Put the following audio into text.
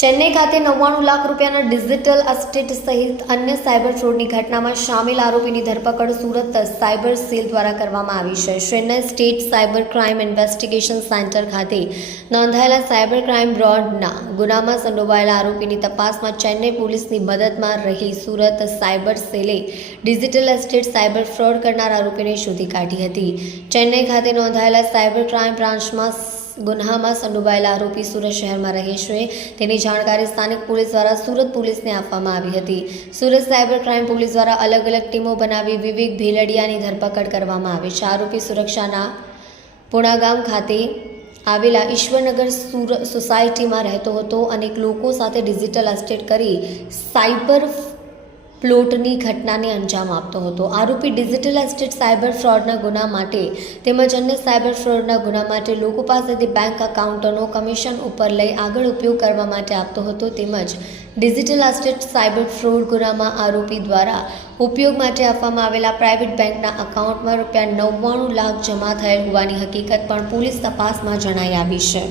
ચેન્નઈ ખાતે 99 લાખ રૂપિયાના digital estate સહિત અન્ય સાયબર ફ્રોડની ઘટનામાં સામેલ આરોપીની ધરપકડ સુરત સાયબર સેલ દ્વારા કરવામાં આવી છે. Chennai state cyber crime investigation centre ખાતે નોંધાયેલા સાયબર ક્રાઇમ બ્રોડના ગુનામાં સંડોવાયેલા આરોપીની તપાસમાં ચેન્નઈ પોલીસની મદદમાં રહી સુરત સાયબર સેલે ડિજિટલ એસ્ટેટ સાયબર ફ્રોડ કરનાર આરોપીને શોધી કાઢી હતી. ચેન્નઈ ખાતે નોંધાયેલા સાયબર ક્રાઇમ બ્રાન્ચમાં ગુન્હામાં સંડોવાયેલા આરોપી સુરત શહેરમાં રહે છે તેની જાણકારી સ્થાનિક પોલીસ દ્વારા સુરત પોલીસને આપવામાં આવી હતી. સુરત સાયબર ક્રાઇમ પોલીસ દ્વારા અલગ અલગ ટીમો બનાવી વિવેક ભેલડિયાની ધરપકડ કરવામાં આવી છે. આરોપી સુરક્ષાના પુણાગામ ખાતે આવેલા ઈશ્વરનગર સોસાયટીમાં રહેતો હતો. અનેક લોકો સાથે ડિજિટલ એસ્ટેટ કરી સાયબર પ્લોટની ઘટનાને અંજામ આપતો હતો. આરોપી ડિજિટલ એસ્ટેટ સાયબર ફ્રોડના ગુના માટે તેમજ અન્ય સાયબર ફ્રોડના ગુના માટે લોકો પાસેથી બેંક એકાઉન્ટનો કમિશન ઉપર લઈ આગળ ઉપયોગ કરવા માટે આપતો હતો. તેમજ ડિજિટલ એસ્ટેટ સાયબર ફ્રોડ ગુનામાં આરોપી દ્વારા ઉપયોગ માટે આપવામાં આવેલા પ્રાઇવેટ બેંકના એકાઉન્ટમાં ₹99 લાખ જમા થયેલ હોવાની હકીકત પણ પોલીસ તપાસમાં જણાઈ આવી છે.